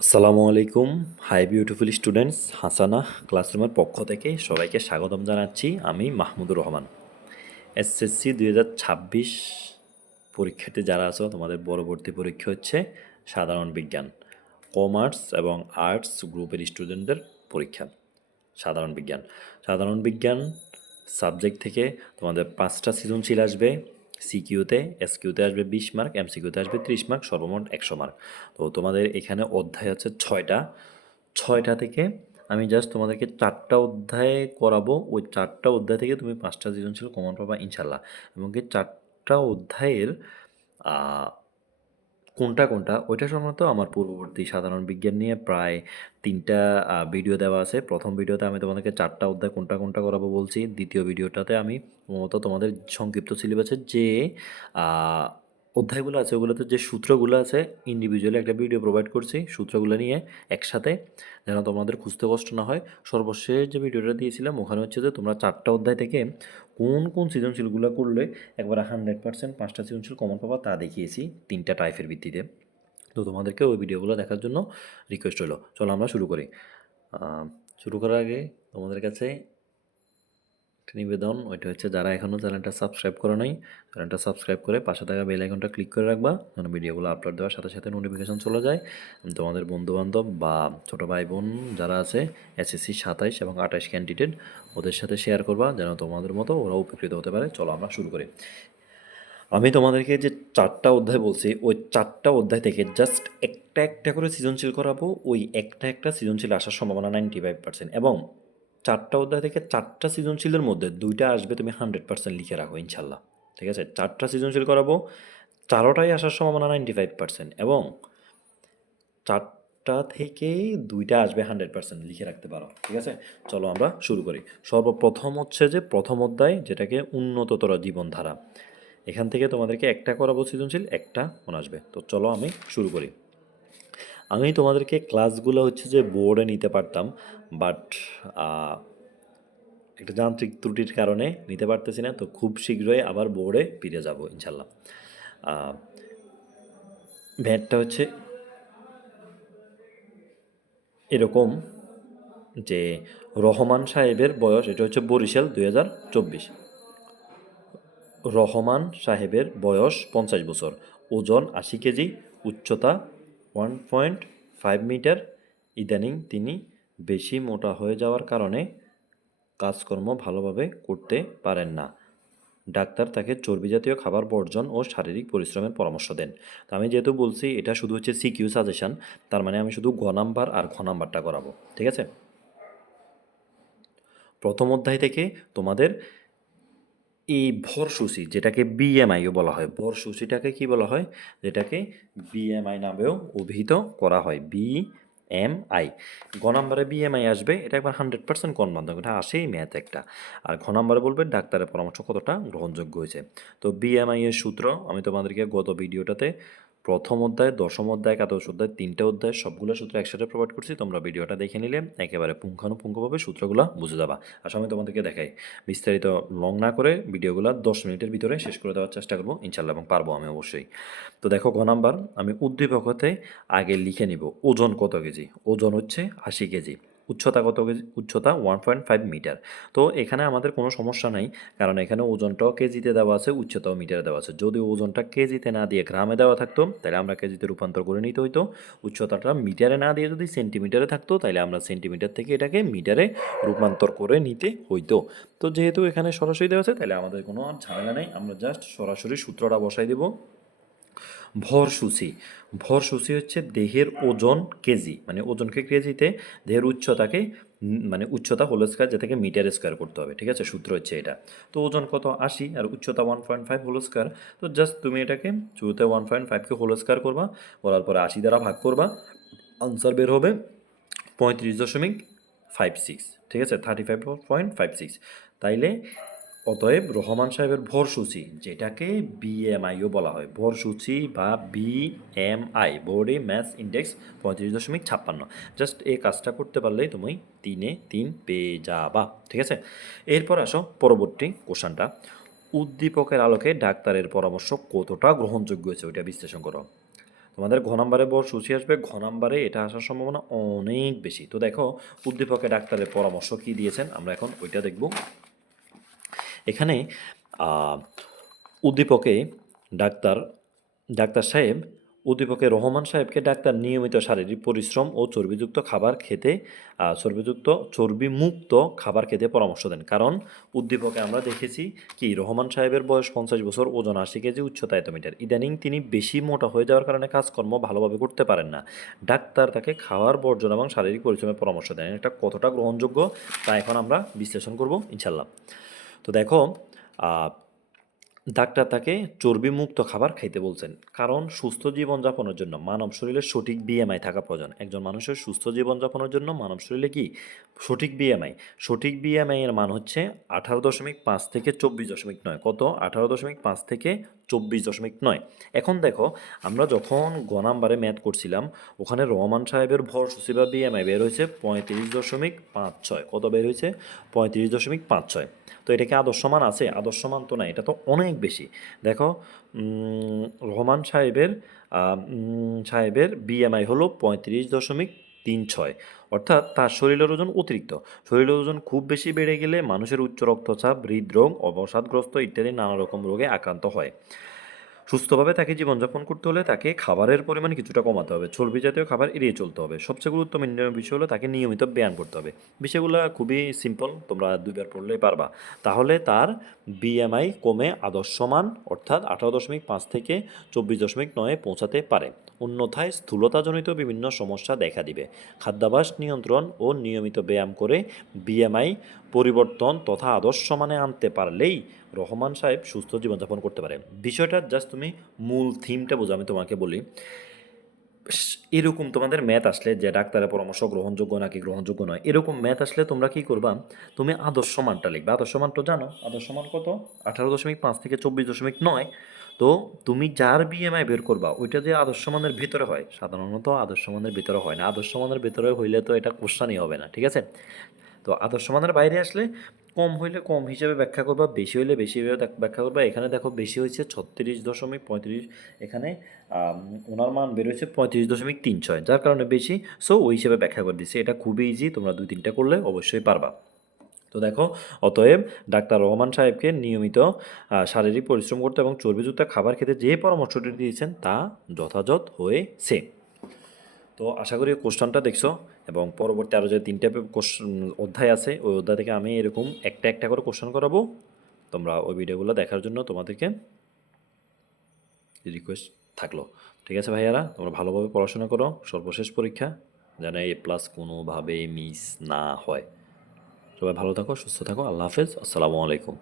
আসসালামু আলাইকুম। Hi beautiful students, হাসানা ক্লাসরুমের পক্ষ থেকে সবাইকে স্বাগতম জানাচ্ছি। আমি মাহমুদুর রহমান। এসএসসি 2026 পরীক্ষার্থী যারা আছো, তোমাদের পরবর্তী পরীক্ষা হচ্ছে সাধারণ বিজ্ঞান, কমার্স এবং আর্টস গ্রুপের স্টুডেন্টদের পরীক্ষা। সাধারণ বিজ্ঞান সাবজেক্ট থেকে তোমাদের 5টা সৃজনশীল আসবে। সিকিউতে, এসকিউতে আসবে 20 মার্ক, এমসিকিউতে আসবে 30 মার্ক, সর্বমোট 100 মার্ক। তো তোমাদের এখানে অধ্যায় আছে 6টা থেকে আমি জাস্ট তোমাদেরকে 4টা অধ্যায় করাবো। ওই 4টা অধ্যায় থেকে তুমি 5টা সৃজনশীল কমন পাবা ইনশাল্লাহ। এবং কি 4টা অধ্যায়ের কোনটা ওইটা সম্ভবত আমার পূর্ববর্তী সাধারণ বিজ্ঞান নিয়ে প্রায় 3টা ভিডিও দেওয়া আছে। প্রথম ভিডিওতে আমি তোমাদেরকে 4টা অধ্যায় কোনটা করাবো বলছি। দ্বিতীয় ভিডিওটাতে আমি মূলত তোমাদের সংক্ষিপ্ত সিলেবাসের যে আ অধ্যায়গুলো আছে, ওগুলোতে যে সূত্রগুলো আছে, ইন্ডিভিজুয়ালি একটা ভিডিও প্রোভাইড করছি সূত্রগুলো নিয়ে একসাথে, যেন তোমাদের খুঁজতে কষ্ট না হয়। সর্বশেষ যে ভিডিওটা দিয়েছিলাম ওখানে হচ্ছে যে তোমরা 4টা অধ্যায় থেকে কোন সৃজনশীলগুলো করলে একবারে 100% 5টা সৃজনশীল কমন পাবা তা দেখিয়েছি 3টা টাইপের ভিত্তিতে। তো তোমাদেরকে ওই ভিডিওগুলো দেখার জন্য রিকোয়েস্ট রইলো। চলো আমরা শুরু করি। শুরু করার আগে তোমাদের কাছে একটা নিবেদন, ওইটা হচ্ছে যারা এখনও চ্যানেলটা সাবস্ক্রাইব করে নাই, চ্যানেলটা সাবস্ক্রাইব করে পাশে থাকা বেল আইকনটা ক্লিক করে রাখবা, যেন ভিডিওগুলো আপলোড দেওয়ার সাথে সাথে নোটিফিকেশন চলে যায়। তোমাদের বন্ধুবান্ধব বা ছোটো ভাই বোন যারা আছে এসএসসি 27 এবং 28 ক্যান্ডিডেট, ওদের সাথে শেয়ার করবা, যেন তোমাদের মতো ওরা উপকৃত হতে পারে। চলো আমরা শুরু করি। আমি তোমাদেরকে যে 4টা অধ্যায় বলছি, ওই 4টা অধ্যায় থেকে জাস্ট একটা করে সৃজনশীল করাবো। ওই একটা সৃজনশীল আসার সম্ভাবনা 95%। এবং 4টা অধ্যায় থেকে 4টা সৃজনশীলের মধ্যে 2টা আসবে, তুমি 100% লিখে রাখো ইনশাল্লাহ। ঠিক আছে? 4টা সৃজনশীল করাবো, 4টাই আসার সম্ভাবনা 95%। এবং 4টা থেকে 2টা আসবে 100%, লিখে রাখতে পারো। ঠিক আছে? চলো আমরা শুরু করি। সর্বপ্রথম হচ্ছে যে প্রথম অধ্যায়, যেটাকে উন্নততর জীবনধারা। এখান থেকে তোমাদেরকে একটা করাবো সৃজনশীল, একটা মনে আসবে। তো চলো আমি শুরু করি। আমি তোমাদেরকে ক্লাসগুলো হচ্ছে যে বোর্ডে নিতে পারতাম, বাট একটা যান্ত্রিক ত্রুটির কারণে নিতে পারতেছি না। তো খুব শীঘ্রই আবার বোর্ডে ফিরে যাব ইনশাল্লাহ। ম্যাথটা হচ্ছে এরকম যে রহমান সাহেবের বয়স, এটা হচ্ছে বরিশাল 2024। রহমান সাহেবের বয়স 50 বছর, ওজন 80 কেজি, উচ্চতা 1.5 মিটার। ইদানিং তিনি বেশি মোটা হয়ে যাওয়ার কারণে কাজকর্ম ভালোভাবে করতে পারেন না। ডাক্তার তাকে চর্বি জাতীয় খাবার বর্জন ও শারীরিক পরিশ্রমের পরামর্শ দেন। তো আমি যেহেতু বলছি এটা শুধু হচ্ছে সিকিউ সাজেশন, তার মানে আমি শুধু গ নাম্বার আর খ নাম্বারটা করাবো। ঠিক আছে? প্রথম অধ্যায় থেকে তোমাদের এই ভরসূচি, যেটাকে বিএমআইও বলা হয়, ভরসূচিটাকে কি বলা হয়, যেটাকে বিএমআই নামেও অভিহিত করা হয়, বিএমআই। গ নাম্বারে বিএমআই আসবে, এটা একবার 100% কনবান্ধব, এটা আসেই ম্যাথ একটা। আর ঘ নাম্বারে বলবে ডাক্তারের পরামর্শ কতটা গ্রহণযোগ্য হয়েছে। তো বিএমআই এর সূত্র আমি তোমাদেরকে গত ভিডিওটাতে প্রথম অধ্যায়, দশম অধ্যায়, একাদশ অধ্যায়, 3টে অধ্যায় সবগুলো সূত্র একসাথে প্রোভাইড করছি। তোমরা ভিডিওটা দেখে নিলে একেবারে পুঙ্খানুপুঙ্খভাবে সূত্রগুলো বুঝে যাবা। আসলে আমি তোমাদেরকে দেখাই, বিস্তারিত লং না করে ভিডিওগুলো 10 মিনিটের ভিতরে শেষ করে দেওয়ার চেষ্টা করবো ইনশাল্লাহ, এবং পারবো আমি অবশ্যই। তো দেখো গ নাম্বার, আমি উদ্দীপক হতে আগে লিখে নিব ওজন কত কেজি। ওজন হচ্ছে 80 কেজি। উচ্চতা কত কেজি? উচ্চতা 1.5 মিটার। তো এখানে আমাদের কোনো সমস্যা নাই, কারণ এখানে ওজনটাও কেজিতে দেওয়া আছে, উচ্চতাও মিটারে দেওয়া আছে। যদি ওজনটা কেজিতে না দিয়ে গ্রামে দেওয়া থাকতো তাহলে আমরা কেজিতে রূপান্তর করে নিতে হইতো। উচ্চতাটা মিটারে না দিয়ে যদি সেন্টিমিটারে থাকতো তাহলে আমরা সেন্টিমিটার থেকে এটাকে মিটারে রূপান্তর করে নিতে হইতো। তো যেহেতু এখানে সরাসরি দেওয়া আছে তাহলে আমাদের কোনো আর ঝামেলা নেই, আমরা জাস্ট সরাসরি সূত্রটা বসাই দেব। ভরসূচি, ভরসূচি হচ্ছে দেহের ওজন কেজি, মানে ওজনকে কেজিতে, দেহের উচ্চতাকে মানে উচ্চতা হোল স্কয়ার, যেটাকে মিটার স্কয়ার করতে হবে। ঠিক আছে? সূত্র হচ্ছে এটা। তো ওজন কত? 80, আর উচ্চতা 1.5 হোল স্কয়ার। তো জাস্ট তুমি এটাকে শুরুতে 1.5কে হোল স্কয়ার করবা, করার পরে 80 দ্বারা ভাগ করবা, আনসার বের হবে 35.56। ঠিক আছে? 35.56। তাইলে অতএব রহমান সাহেবের ভরসূচি, যেটাকে বিএমআইও বলা হয়, ভরসূচি বা BMI, body mass index 35.56। Just এই কাজটা করতে পারলেই তুমি 3-এ 3 পেয়ে যাবা। ঠিক আছে? এরপর আসো পরবর্তী কোশ্চেনটা, উদ্দীপকের আলোকে ডাক্তারের পরামর্শ কতটা গ্রহণযোগ্য হয়েছে ওইটা বিশ্লেষণ করো। তোমাদের ঘ নাম্বারে বর্ষসূচি আসবে, ঘ নাম্বারে এটা আসার সম্ভাবনা অনেক বেশি। তো দেখো উদ্দীপকে ডাক্তারের পরামর্শ কী দিয়েছেন, আমরা এখন ওইটা দেখব। এখানে উদ্দীপকে ডাক্তার ডাক্তার সাহেব উদ্দীপকে রহমান সাহেবকে ডাক্তার নিয়মিত শারীরিক পরিশ্রম ও চর্বিমুক্ত খাবার খেতে পরামর্শ দেন। কারণ উদ্দীপকে আমরা দেখেছি কি রহমান সাহেবের বয়স 50 বছর, ওজন 80 কেজি, উচ্চতা এত মিটার। ইদানিং তিনি বেশি মোটা হয়ে যাওয়ার কারণে কাজকর্ম ভালোভাবে করতে পারেন না। ডাক্তার তাকে খাওয়ার বর্জন এবং শারীরিক পরিশ্রমের পরামর্শ দেন। এটা কতটা গ্রহণযোগ্য তা এখন আমরা বিশ্লেষণ করব ইনশাল্লাহ। তো দেখো ডাক্তার তাকে চর্বিমুক্ত খাবার খাইতে বলছেন, কারণ সুস্থ জীবনযাপনের জন্য মানব শরীরে সঠিক বিএমআই থাকা প্রয়োজন। একজন মানুষের সুস্থ জীবনযাপনের জন্য মানব শরীরে কি সঠিক বিএমআই এর মান হচ্ছে 18.5 থেকে 24.9। কত? 18.5 থেকে 24.9। এখন দেখো আমরা যখন গ নাম্বারে ম্যাথ করছিলাম ওখানে রহমান সাহেবের ভরসূচি বা বিএমআই বের হয়েছে 35.56। কত বের হয়েছে? 35.56। তো এটা কি আদর্শ মান আছে? আদর্শ মান তো না, এটা তো অনেক বেশি। দেখো রহমান সাহেবের বিএমআই হলো 35.36, অর্থাৎ তার শরীরের ওজন অতিরিক্ত। শরীরের ওজন খুব বেশি বেড়ে গেলে মানুষের উচ্চ রক্তচাপ, হৃদরোগ, অবসাদগ্রস্ত ইত্যাদি নানা রকম রোগে আক্রান্ত হয়। সুস্থভাবে তাকে জীবনযাপন করতে হলে তাকে খাবারের পরিমাণ কিছুটা কমাতে হবে, চর্বি জাতীয় খাবার এড়িয়ে চলতে হবে। সবচেয়ে গুরুত্বপূর্ণ বিষয় হলো তাকে নিয়মিত ব্যায়াম করতে হবে। বিষয়গুলো খুবই সিম্পল, তোমরা 2বার পড়লেই পারবা। তাহলে তার বিএমআই কমে আদর্শ মান অর্থাৎ 18.5 থেকে 24.9 পৌঁছাতে পারে। অন্যথায় স্থূলতাজনিত বিভিন্ন সমস্যা দেখা দিবে। খাদ্যাভ্যাস নিয়ন্ত্রণ ও নিয়মিত ব্যায়াম করে বিএমআই পরিবর্তন তথা আদর্শ মানে আনতে পারলেই রহমান সাহেব সুস্থ জীবনযাপন করতে পারে। বিষয়টা জাস্ট তুমি মূল থিমটা বোঝো, আমি তোমাকে বলি। এরকম তোমাদের ম্যাথ আসলে যে ডাক্তারের পরামর্শ গ্রহণযোগ্য নাকি গ্রহণযোগ্য নয়, এরকম ম্যাথ আসলে তোমরা কি করবা, তুমি আদর্শ মানটা লিখবে। আদর্শ মান তো জানো, আদর্শ মান কত? 18.5 থেকে 24.9। তো তুমি যার বিএমআই বের করবা ওইটা যে আদর্শ মানের ভিতরে হয়, সাধারণত আদর্শ মানের ভিতরে হয় না। আদর্শ মানের ভিতরে হইলে তো এটা কোশ্চানই হবে না, ঠিক আছে? তো আদর্শ মানের বাইরে আসলে কম হইলে কম হিসেবে ব্যাখ্যা করবা, বেশি হইলে বেশি ব্যাখ্যা করবা। এখানে দেখো বেশি হয়েছে 36.35, এখানে ওনার মান বের হয়েছে 35.36, যার কারণে বেশি। সো ওই হিসেবে ব্যাখ্যা করে দিচ্ছি। এটা খুবই ইজি, তোমরা 2-3টা করলে অবশ্যই পারবা। তো দেখো অতএব ডাক্তার রহমান সাহেবকে নিয়মিত শারীরিক পরিশ্রম করতে এবং চর্বিযুক্ত খাবার খেতে যে পরামর্শটি দিয়েছেন তা যথাযথ হয়েছে। তো আশা করি কোশ্চেনটা দেখছো, এবং পরবর্তী আরও যে 3টা অধ্যায় আছে ওই অধ্যায় থেকে আমি এরকম একটা একটা করে কোশ্চেন করাবো। তোমরা ওই ভিডিওগুলো দেখার জন্য তোমাদেরকে রিকোয়েস্ট থাকলো। ঠিক আছে ভাইয়ারা, তোমরা ভালোভাবে পড়াশোনা করো, সর্বশেষ পরীক্ষা যেন A+ কোনোভাবে মিস না হয়। সবাই ভালো থাকো, সুস্থ থাকো। আল্লাহ হাফেজ, আসসালামু আলাইকুম।